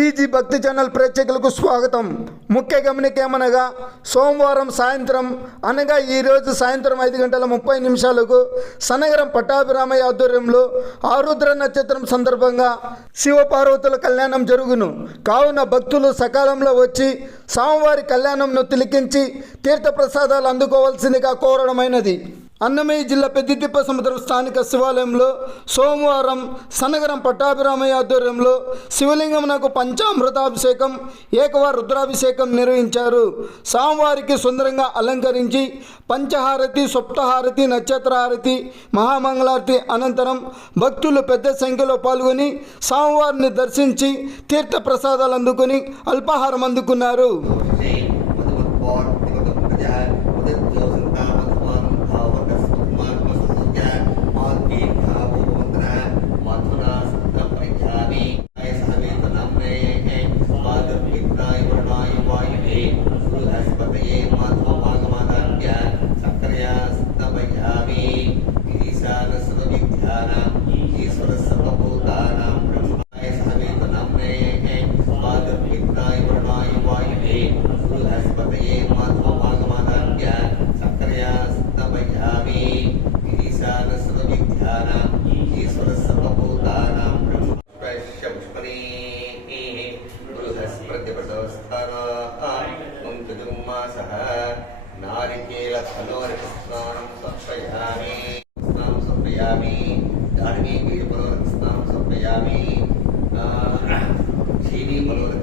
BG భక్తి channel ప్రేక్షకులకు స్వాగతం. ముఖ్య గమనికేమనగా సోమవారం సాయంత్రం అనగా ఈరోజు సాయంత్రం ఐదు గంటల ముప్పై నిమిషాలకు సనగరం పట్టాభిరామయ్య ఆధ్వర్యంలో ఆరుద్ర నక్షత్రం సందర్భంగా శివపార్వతుల కళ్యాణం జరుగును. కావున భక్తులు సకాలంలో వచ్చి స్వామివారి కళ్యాణంను తిలికించి తీర్థప్రసాదాలు అందుకోవాల్సిందిగా కోరడమైనది. అన్నమయ్య జిల్లా పెద్దితిప్ప సముద్రం స్థానిక శివాలయంలో సోమవారం సనగరం పట్టాభిరామయ్య ఆధ్వర్యంలో శివలింగమునకు పంచామృతాభిషేకం ఏకవార రుద్రాభిషేకం నిర్వహించారు. స్వామివారికి సుందరంగా అలంకరించి పంచహారతి సప్తహారతి నక్షత్రహారతి మహామంగళారతి అనంతరం భక్తులు పెద్ద సంఖ్యలో పాల్గొని స్వామివారిని దర్శించి తీర్థ ప్రసాదాలు అందుకుని అల్పాహారం అందుకున్నారు. समर्पयामि धार्मिकफलोरस्नानं समर्पयामि चीनीफलोरस्नानं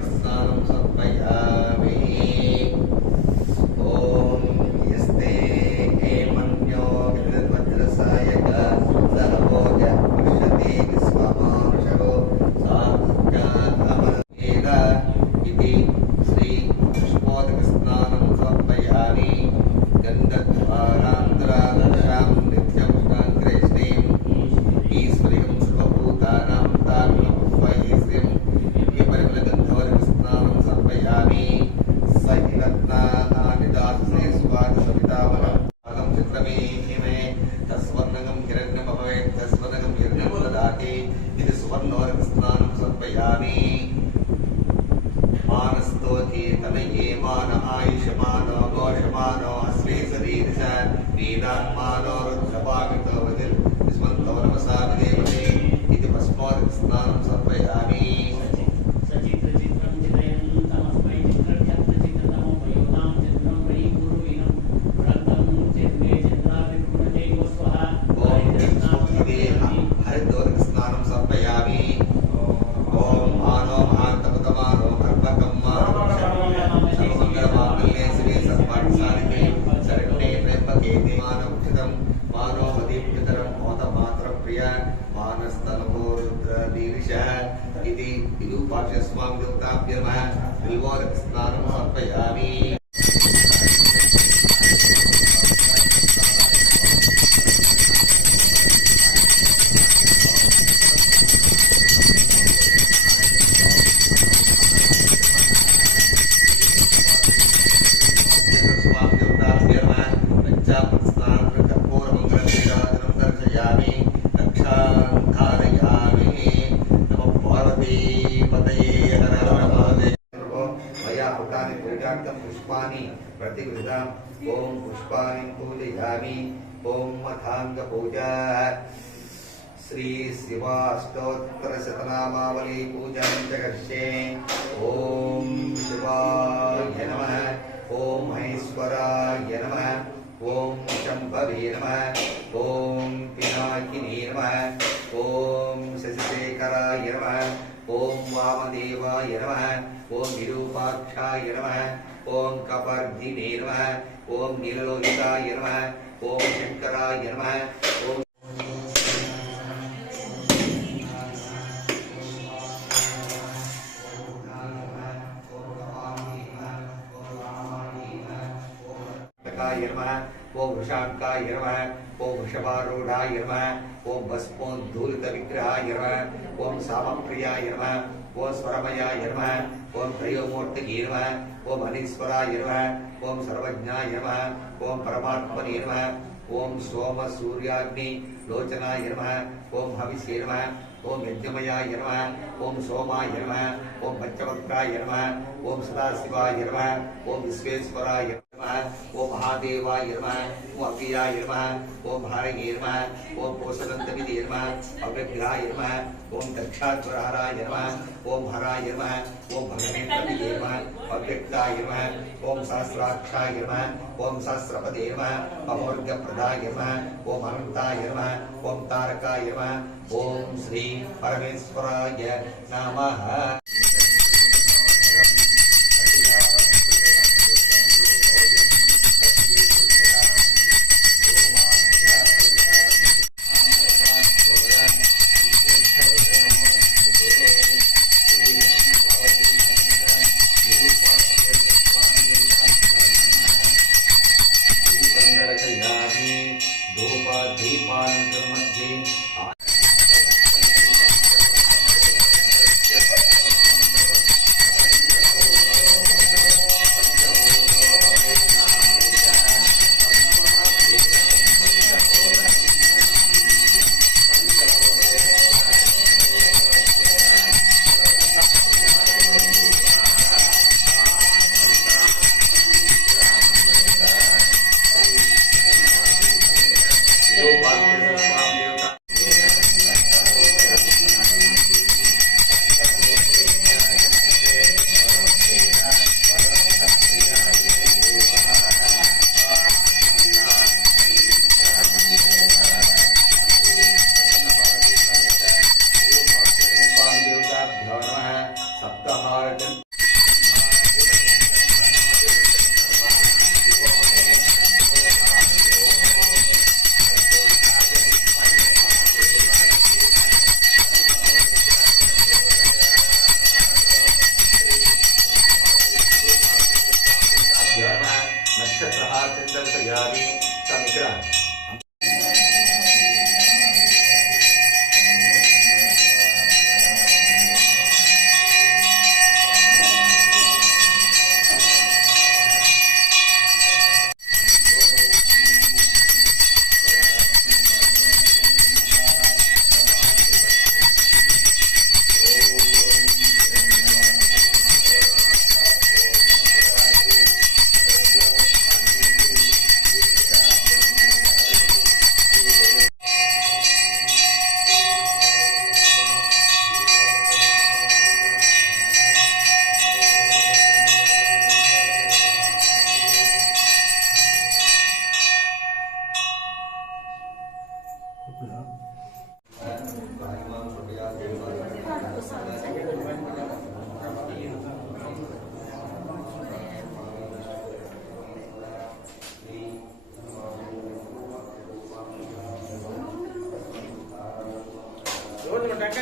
समर्पयामि मानस्तोति तनये मान आयुष्यमानो घोषमानो अस्मे शरीरश नीदात्मानो रुद्रपामितो వాళ్ళకి స్నానం मया हुतानि पूजार्थं पुष्पाणि प्रतिगृहाम् ॐ पुष्पाणि पूजयामि। ॐ मथाङ्गपूजा। श्री शिवाष्टोत्तरशतनामावली पूजां जगर्षे ॐ शिवाय नमः। ॐ महेश्वराय नमः। ॐ शम्भवे नमः। ॐ पिनाकिनी नमः। ॐ शशिशेखराय नमः। ॐ वामदेवाय नमः। ॐ विरूपाक्षाय नमः। ॐ कपर्दिने नमः। ॐ नीललोहिताय नमः। ॐ शङ्कराय नमः। काय नमः। ॐ वृषाङ्काय नमः। ॐ वृषभारूढाय नमः। ॐ भस्मोद्धूलितविग्रहाय नमः। ॐ सामप्रियाय नमः। ॐ स्वरमयाय नमः। ఓం త్రయోమూర్తి నమ ఓం అనీశ్వరాయ నమ ఓం సర్వజ్ఞాయ నమ ఓం పరమాత్మనే నమ ఓం సోమ సూర్యాగ్ని లోచనాయ నమ ఓం భవిష్య నమ ఓం యజ్ఞమయాయ నమ ఓం సోమాయ నమ ఓం పంచవక్రాయ నమ ఓం సదాశివాయ నమ ఓం విశ్వేశ్వరాయ ओम महादेवाय ओम अव्ययाय ओम भारये नमः ओम कोसदन्तमिदे नमः ओम दक्षाचुरहराय नमः ओम हराय नमः ओम भगवेन्द्रमिदे ओम सहस्राक्षाय नमः ओम ओम अनन्ताय ओम तारकाय ओम श्री परमेश्वराय नमः King.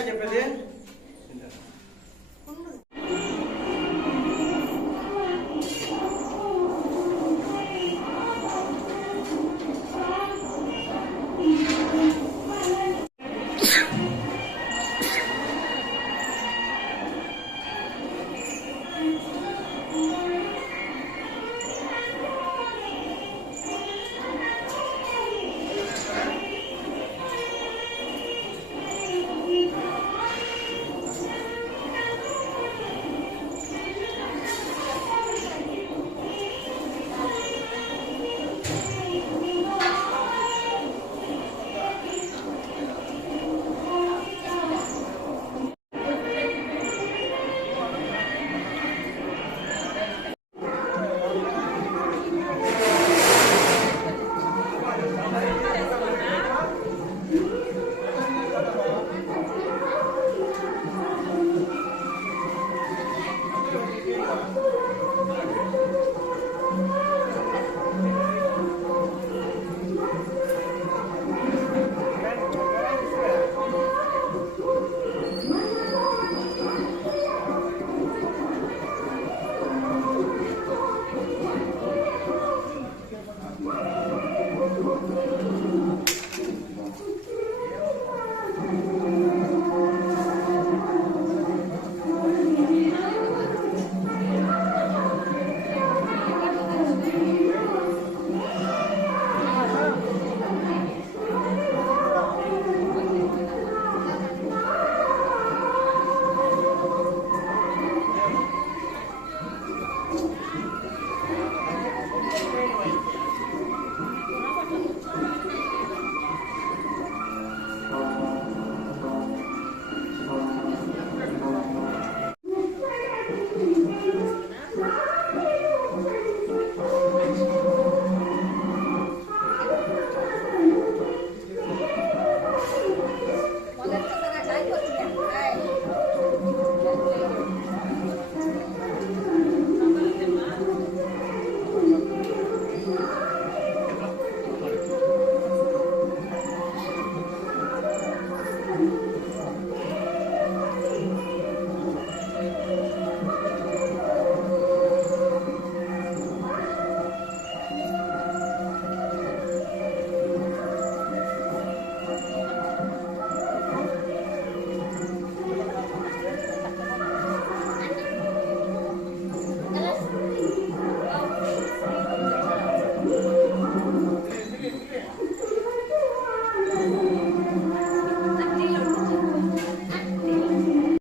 చెప్పేది?